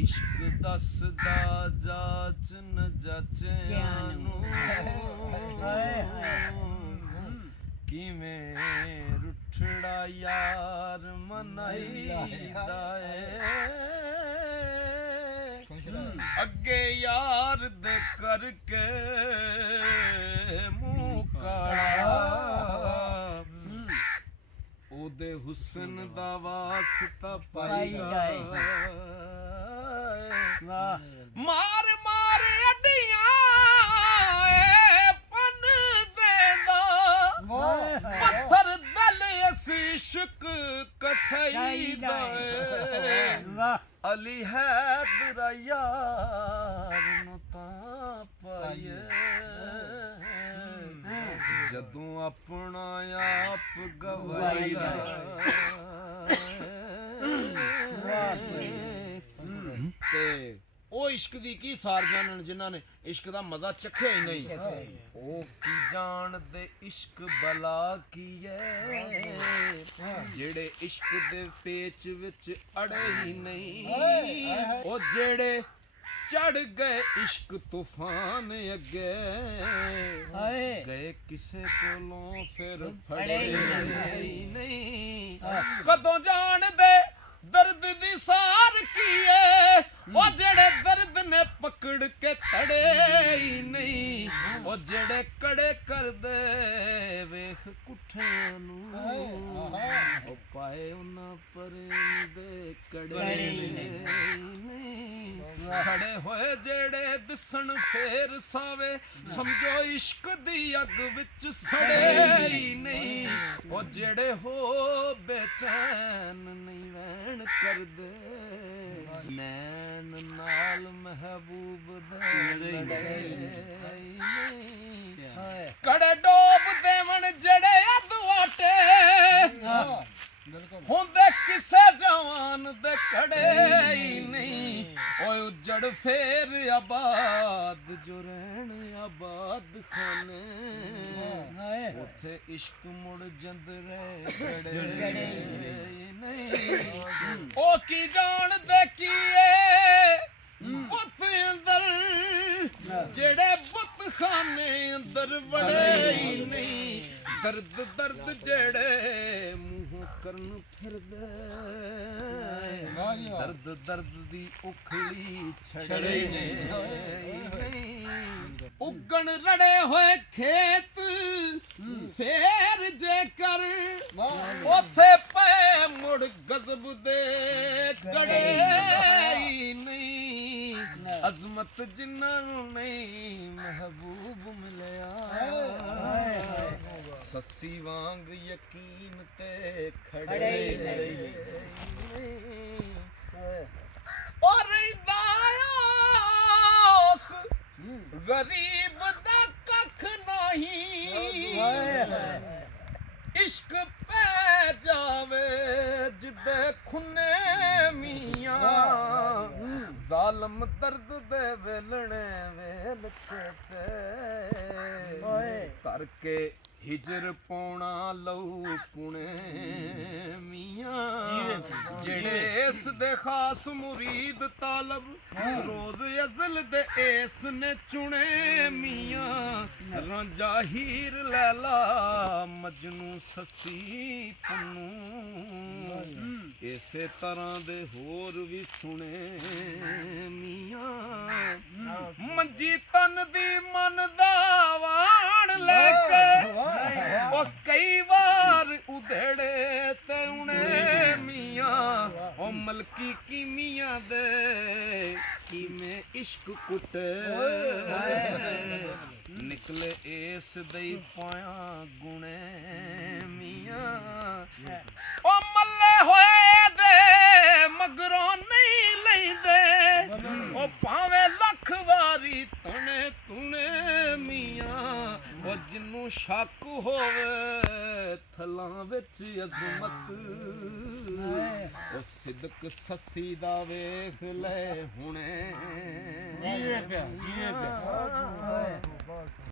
ਇਸ਼ਕ ਦੱਸਦਾ ਜਾਚ ਨ ਜਾਚਿਆਂ ਨੂੰ ਕਿਵੇਂ ਰੁੱਠੜਾ ਯਾਰ ਮਨਾਈਦਾ ਏ ਅੱਗੇ ਯਾਰ ਦੇ ਕਰਕੇ ਮੂੰਹ ਕਾਲਾ ਉਹਦੇ ਹੁਸਨ ਦਾ ਵਾਸਤਾ ਪਾਈਦਾ ਮਾਰ ਮਾਰ ਅੱਡੀਆਂ ਪੰਨ ਦੇਦਾ ਪੱਥਰ ਦਲ ਅਸੀਂ ਇਸ਼ਕ ਕਸਾਈਦਾ ਅਲੀ ਹੈਦਰ ਯਾਰ ਨੂੰ ਤਾਂ ਪਾਈਏ ਜਦੋਂ ਆਪਣਾ ਆਪ ਗਵਾਈਦਾ ਤੇ ਉਹ ਇਸ਼ਕ ਦੀ ਕੀ ਸਾਰ ਜਾਣਨ ਜਿਨ੍ਹਾਂ ਨੇ ਇਸ਼ਕ ਦਾ ਮਜ਼ਾ ਚੱਖਿਆ ਹੀ ਨਹੀਂ ਉਹ ਕੀ ਜਾਣਦੇ ਇਸ਼ਕ ਬਲਾ ਕੀ ਹੈ ਜਿਹੜੇ ਇਸ਼ਕ ਦੇ ਪੇਚ ਵਿੱਚ ਅੜੇ ਹੀ ਨਹੀਂ ਉਹ ਜਿਹੜੇ ਚੜ ਗਏ ਇਸ਼ਕ ਤੂਫਾਨ ਅੱਗੇ ਗਏ ਕਿਸੇ ਕੋਲੋਂ ਫਿਰ ਫੜੇ ਨਹੀਂ ਕਦੋਂ ਜਾਣਦੇ ਦਰਦ ਦੀ ਸਾਰ ਕੀ ਏ ਉਹ ਜਿਹੜੇ ਦਰਦ ਨੇ ਪਕੜ ਕੇ ਤੜੇ ਹੀ ਨਹੀਂ ਉਹ ਜਿਹੜੇ ਕੜੇ ਕਰਦੇ ਵੇਖ ਕੁੱਠਿਆਂ ਨੂੰ ਉਹ ਪਾਏ ਉਹਨਾਂ ਪ੍ਰੇਮ ਦੇ ਕੜੇ ਨਹੀਂ ਖੜੇ ਹੋਏ ਜਿਹੜੇ ਦਿਸਣ ਫੇਰ ਸਾਵੇ ਸਮਝੋ ਇਸ਼ਕ ਦੀ ਅੱਗ ਵਿੱਚ ਸੜੇ ਹੀ ਨਹੀਂ ਉਹ ਜਿਹੜੇ ਹੋ ਬੇਚੈਨ ਨਹੀਂ ਵੈਣ ਕਰਦੇ ਨੈਣ ਨਾਲ ਮਹਿਬੂਬ ਦੇ ਕੜੇ ਡੋਬ ਦੇਵਣ ਜਿਹੜੇ ਅਦਵਾਟੇ ਹੁੰਦੇ ਕਿਸੇ ਜਵਾਨ ਦੇ ਕੜੇ ਹੀ ਨਹੀਂ ਓਏ ਉਜੜ ਫੇਰ ਆਬਾਦ ਜੋ ਰਹਿਣ ਆਬਾਦ ਖਾਨੇ ਉੱਥੇ ਇਸ਼ਕ ਮੁੜ ਜੰਦਰੇ ਕੜੇ ਨਹੀਂ ਉਹ ਕੀ ਜਾਣਦੇ ਕੀ ਏ ਬੁੱਤ ਅੰਦਰ ਜਿਹੜੇ ਬੁੱਤ ਖਾਨੇ ਅੰਦਰ ਵੜੇ ਹੀ ਨਹੀਂ ਦਰਦ ਦਰਦ ਜਿਹੜੇ ਮੂੰਹ ਕਰਨ ਫਿਰਦੇ ਦਰਦ ਦਰਦ ਦੀ ਉਖਲੀ ਛੜੇ ਨਹੀਂ ਉਗਣ ਰੜੇ ਹੋਏ ਖੇਤ ਫੇਰ ਜੇਕਰ ਉੱਥੇ ਪਏ ਮੁੜ ਗਜ਼ਬ ਦੇ ਗੜੇ ਹੀ ਨਹੀਂ ਅਜ਼ਮਤ ਜਿਨ੍ਹਾਂ ਨੂੰ ਨਹੀਂ ਮਹਿਬੂਬ ਮਿਲਿਆ ਸੱਸੀ ਵਾਂਗ ਯਕੀਨ ਤੇ ਖੜੇ ਨਹੀਂ ਔਰ ਰਹਿੰਦਾ ਉਸ ਗਰੀਬ ਦਾ ਕੱਖ ਨਹੀਂ ਇਸ਼ਕ ਪੈ ਜਾਵੇ ਜਿੱਦੇ ਖੁਨੇ ਮੀਆਂ ਜ਼ਾਲਮ ਦਰਦ ਦੇ ਵੇਲਣੇ ਵੇਲ ਕੇ ਧਰ ਕੇ ਹਿਜਰ ਪਾਉਣਾ ਲਊ ਪੁਣੇ ਮੀਆਂ ਜਿਹੜੇ ਇਸ ਦੇ ਖਾਸ ਮੁਰੀਦ ਤਾਲਬ ਰੋਜ਼ ਅਜ਼ਲ ਦੇ ਇਸ ਨੇ ਚੁਣੇ ਮੀਆਂ ਰਾਂਝਾ ਹੀਰ ਲੈਲਾ ਮਜਨੂ ਸੱਸੀ ਪੁੰਨੂ ਇਸੇ ਤਰ੍ਹਾਂ ਦੇ ਹੋਰ ਵੀ ਸੁਣੇ ਮੀਆਂ ਮੰਜੀ ਤਨ ਦੀ ਮਨ ਦਾ ਵਾਣ ਲੈ ਕੇ ਉਹ ਕਈ ਵਾਰ ਉਧੇੜੇ ਤੇ ਉਣੇ ਮੀਆਂ ਉਹ ਮਲਕੀ ਕੀ ਮੀਆਂ ਦੇ ਕਿਵੇਂ ਇਸ਼ਕ ਕੁੱਟੇ ਨਿਕਲੇ ਇਸ ਦੇ ਪਾਇਆ ਗੁਣੇ ਮੀਆਂ ਉਹ ਮੱਲੇ ਹੋਏ ਦੇ ਮਗਰੋਂ ਨਹੀਂ ਲੈਂਦੇ ਉਹ ਭਾਵੇਂ ਲੱਖ ਵਾਰੀ ਤਣੇ ਤੁਣੇ ਮੀਆਂ ਉਹ ਜਿੰਨੂੰ ਸ਼ੱਕ ਹੋਵੇ ਥਲਾਂ ਵਿੱਚ ਅਜ਼ਮਤ ਉਹ ਸਿਦਕ ਸੱਸੀ ਦਾ ਵੇਖ ਲੈ ਹੁਣੇ